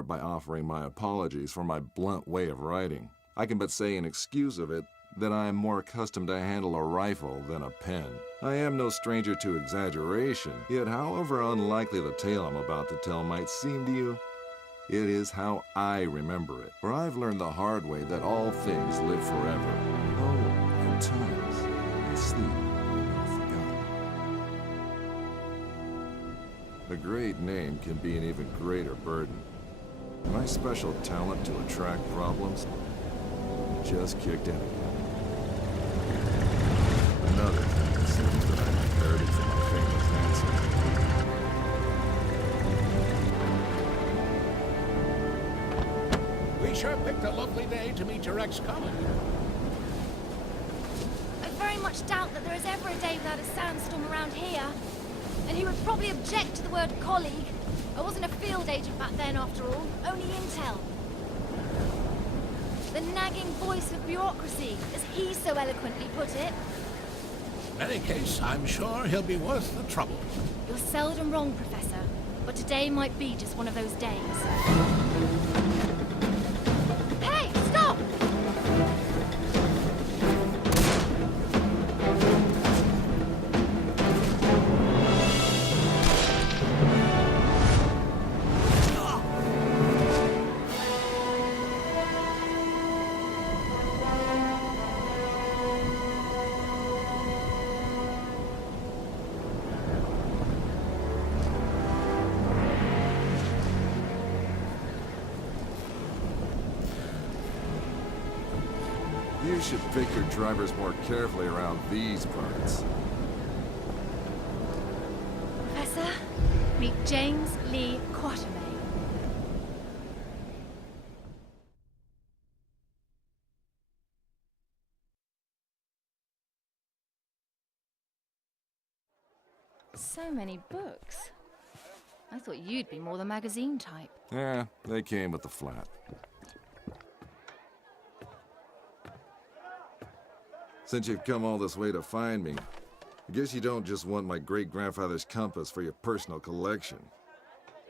start by offering my apologies for my blunt way of writing. I can but say in excuse of it that I am more accustomed to handle a rifle than a pen. I am no stranger to exaggeration, yet however unlikely the tale I'm about to tell might seem to you, it is how I remember it. For I've learned the hard way that all things live forever. Oh, at times, they sleep and are forgotten. A great name can be an even greater burden. My special talent to attract problems just kicked in again. Another thing it seems that I inherited from my famous ancestor. We sure picked a lovely day to meet your ex-colleague. I very much doubt that there is ever a day without a sandstorm around here. And he would probably object to the word colleague. I wasn't a field agent back then, after all. Only intel. The nagging voice of bureaucracy, as he so eloquently put it. In any case, I'm sure he'll be worth the trouble. You're seldom wrong, Professor. But today might be just one of those days. Hey, stop! You should pick your drivers more carefully around these parts. Professor, meet James Lee Quatermain. So many books. I thought you'd be more the magazine type. Yeah, they came with the flat. Since you've come all this way to find me, I guess you don't just want my great-grandfather's compass for your personal collection.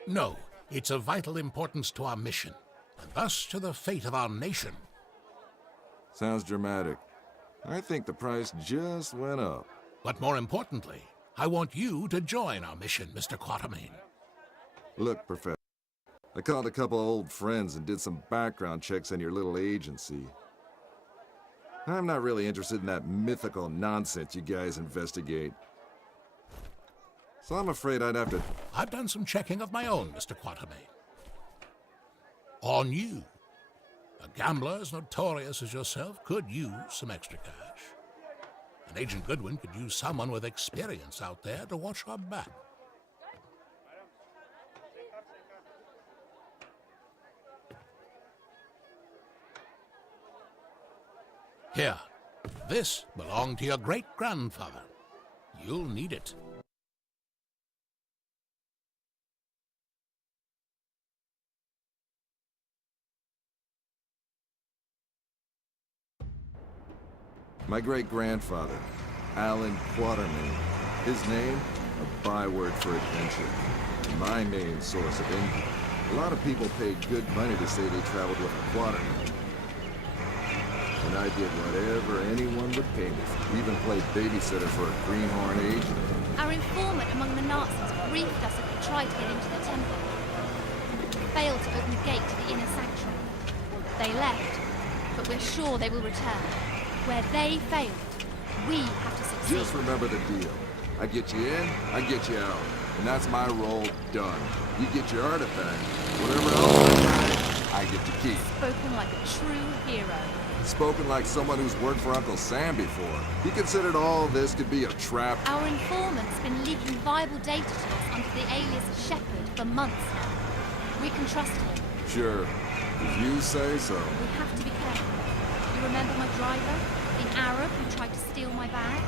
No, it's of vital importance to our mission, and thus to the fate of our nation. Sounds dramatic. I think the price just went up. But more importantly, I want you to join our mission, Mr. Quatermain. Look, Professor, I called a couple of old friends and did some background checks on your little agency. I'm not really interested in that mythical nonsense you guys investigate. So I'm afraid I'd have to... I've done some checking of my own, Mr. Quatermain. On you. A gambler as notorious as yourself could use some extra cash. And Agent Goodwin could use someone with experience out there to watch our back. Here, this belonged to your great-grandfather. You'll need it. My great-grandfather, Alan Quatermain. His name, a byword for adventure. My main source of income. A lot of people paid good money to say they traveled with a Quatermain. And I did whatever anyone would pay me for. Even played babysitter for a greenhorn agent. Our informant among the Nazis briefed us if we tried to get into the temple. Failed to open the gate to the inner sanctuary. They left, but we're sure they will return. Where they failed, we have to succeed. Just remember the deal. I get you in, I get you out. And that's my role done. You get your artifact. Whatever else I get to keep. Spoken like a true hero. Spoken like someone who's worked for Uncle Sam before. He considered all this could be a trap. Our informant's been leaking viable data to us under the alias Shepherd for months now. We can trust him. Sure. If you say so. We have to be careful. You remember my driver? The Arab who tried to steal my bag?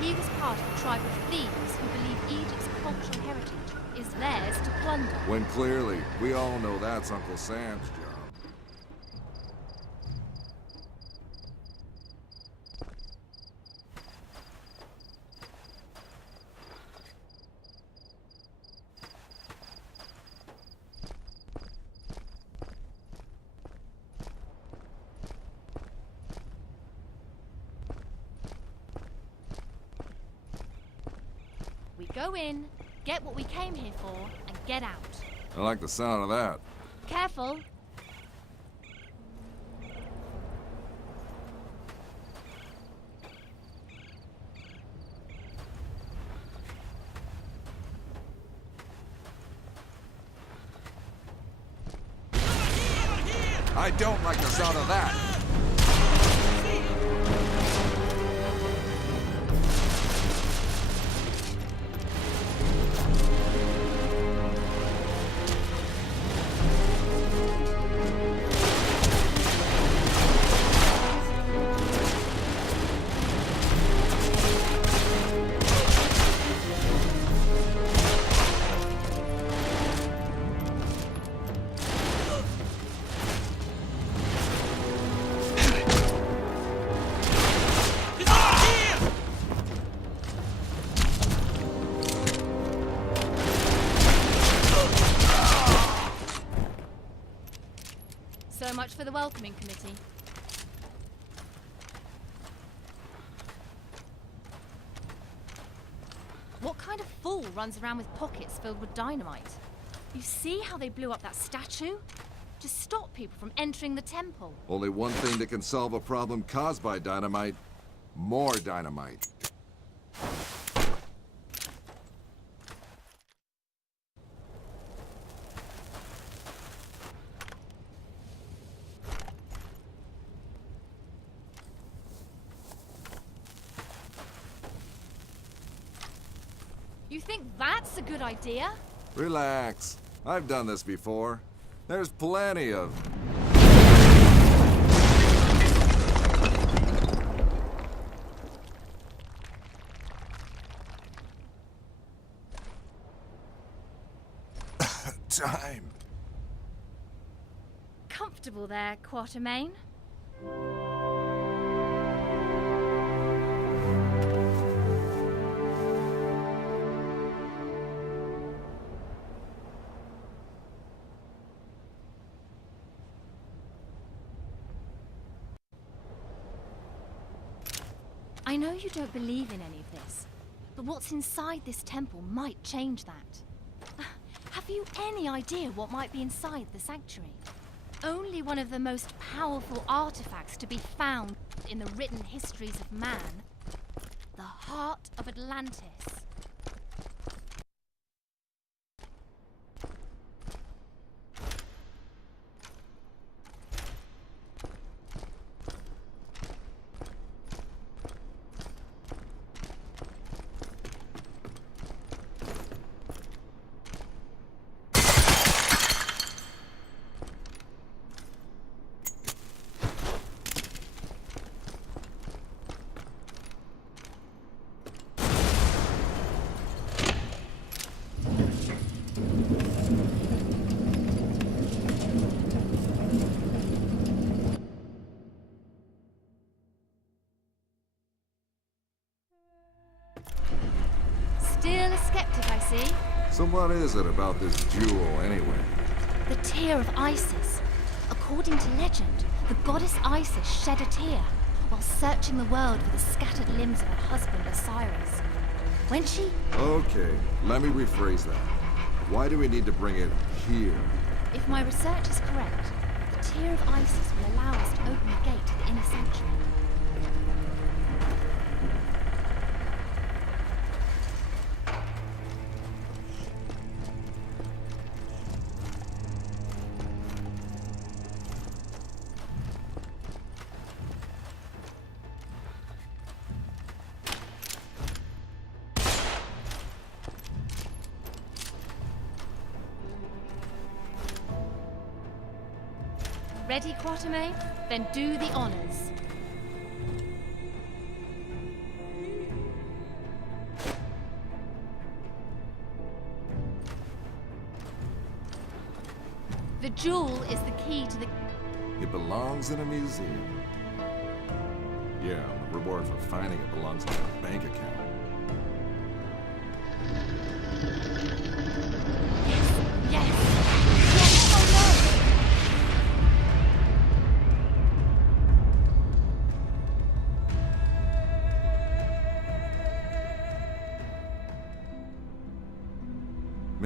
He was part of a tribe of thieves who believe Egypt's cultural heritage is theirs to plunder. When clearly, we all know that's Uncle Sam's job. Go in, get what we came here for, and get out. I like the sound of that. Careful. I don't like the sound of that. So much for the welcoming committee. What kind of fool runs around with pockets filled with dynamite? You see how they blew up that statue? To stop people from entering the temple. Only one thing that can solve a problem caused by dynamite. More dynamite. You think that's a good idea? Relax. I've done this before. There's plenty of... time. Comfortable there, Quatermain? I know you don't believe in any of this, but what's inside this temple might change that. Have you any idea what might be inside the sanctuary? Only one of the most powerful artifacts to be found in the written histories of man. The heart of Atlantis. Still a skeptic, I see. So what is it about this jewel, anyway? The tear of Isis. According to legend, the goddess Isis shed a tear while searching the world for the scattered limbs of her husband Osiris. When she... Okay, let me rephrase that. Why do we need to bring it here? If my research is correct, the tear of Isis will allow us to open the gate to the inner sanctuary. Ready, Quatermain? Then do the honors. The jewel is the key to the... It belongs in a museum. Yeah, the reward for finding it belongs in a bank account. Yes! Yes, oh no!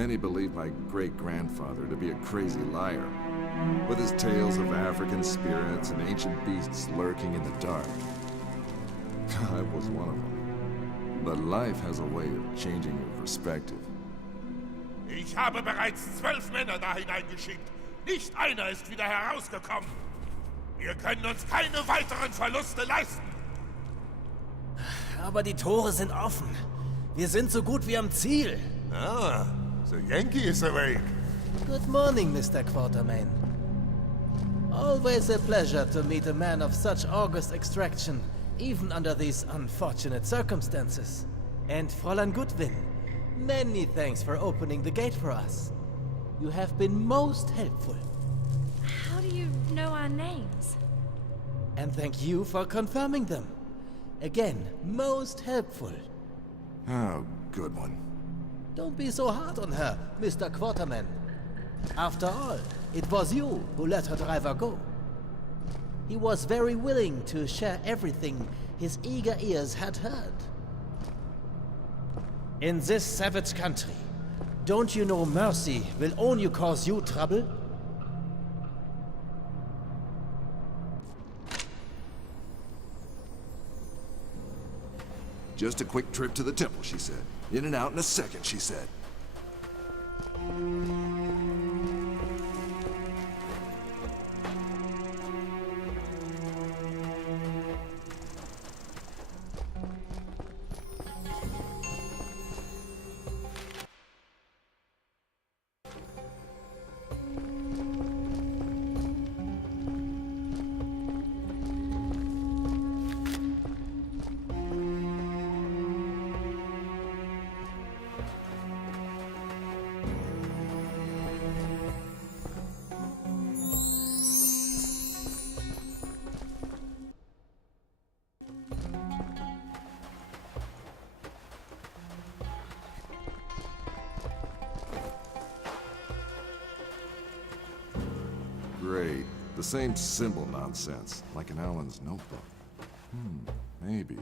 Many believe my great-grandfather to be a crazy liar, with his tales of African spirits and ancient beasts lurking in the dark. I was one of them. But life has a way of changing your perspective. Ich habe bereits 12 Männer da hineingeschickt. Nicht einer ist wieder herausgekommen. Wir können uns keine weiteren Verluste leisten. Aber die Tore sind offen. Wir sind so gut wie am Ziel. Ah, the Yankee is awake. Good morning, Mr. Quartermain. Always a pleasure to meet a man of such august extraction, even under these unfortunate circumstances. And Fräulein Goodwin, many thanks for opening the gate for us. You have been most helpful. How do you know our names? And thank you for confirming them. Again, most helpful. Oh, good one. Don't be so hard on her, Mr. Quarterman. After all, it was you who let her driver go. He was very willing to share everything his eager ears had heard. In this savage country, don't you know mercy will only cause you trouble? Just a quick trip to the temple, she said. In and out in a second, she said. Great. The same symbol nonsense, like in Alan's notebook. Maybe.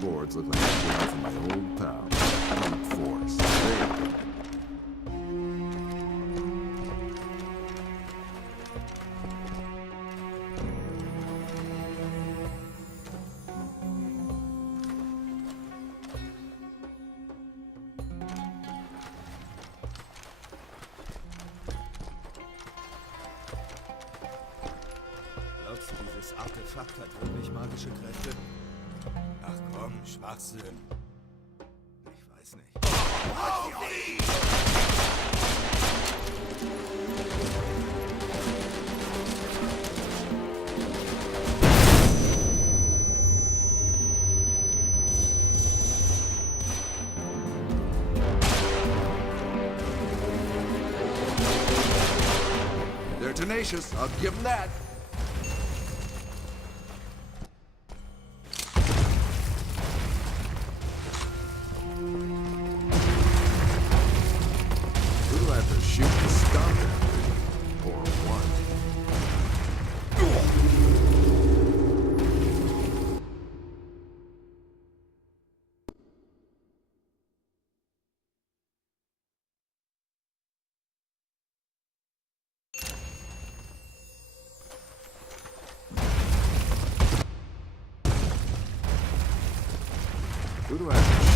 Boards look like a job from my old pal, Brute Force. There you go. Glaubst du, dieses Artefakt hat wirklich magische Kräfte? Ach komm, Schwachsinn. Ich weiß nicht. They're tenacious, I'll give them that. Who do I have to shoot to stop that? Or what? Who do I have to